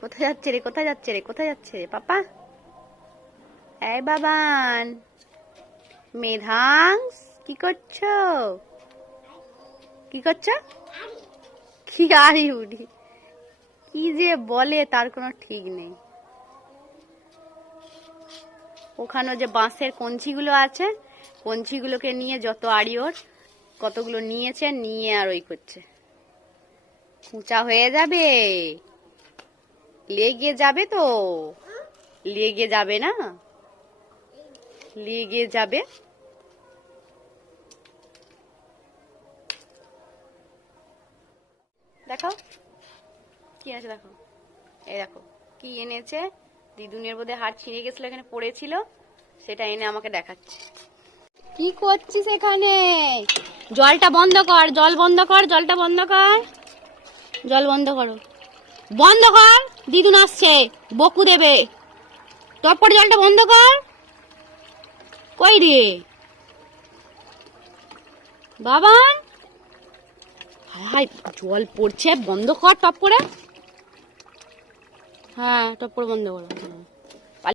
কোথায় যাচ্ছে রে, কোথায় যাচ্ছে রে, কোথায় যাচ্ছে রে পাপা? এই বাবান, মেধাংস, কি করছো? কি করছো? কি আরি উড়ি, কি যে বলে তার কোনো ঠিক নেই। ওখানে যে বাঁশের কঞ্চিগুলো আছে, কঞ্চিগুলোকে নিয়ে যত আড়ি ওর কতগুলো নিয়েছে, নিয়ে আর ওই করছে। উঁচা হয়ে যাবে, লেগে যাবে তো, লেগে যাবে না, লেগে যাবে। দেখো কি এনেছে, দেখো, এই দেখো কি এনেছে। দিদুনের বোধে হাত ছিঁড়ে গেছিল, এখানে পড়েছিল, সেটা এনে আমাকে দেখাচ্ছে। কি করছিস এখানে? জলটা বন্ধ কর, জল বন্ধ কর, জলটা বন্ধ কর, জল বন্ধ করো, বন্ধ কর, দিদুন আসছে, বকু দেবে। টপ করে জলটা বন্ধ কর। কই রে বাবান? হায় হায়, জল পড়ছে, বন্ধ কর টপ করে। হ্যাঁ, টপ করে বন্ধ করো।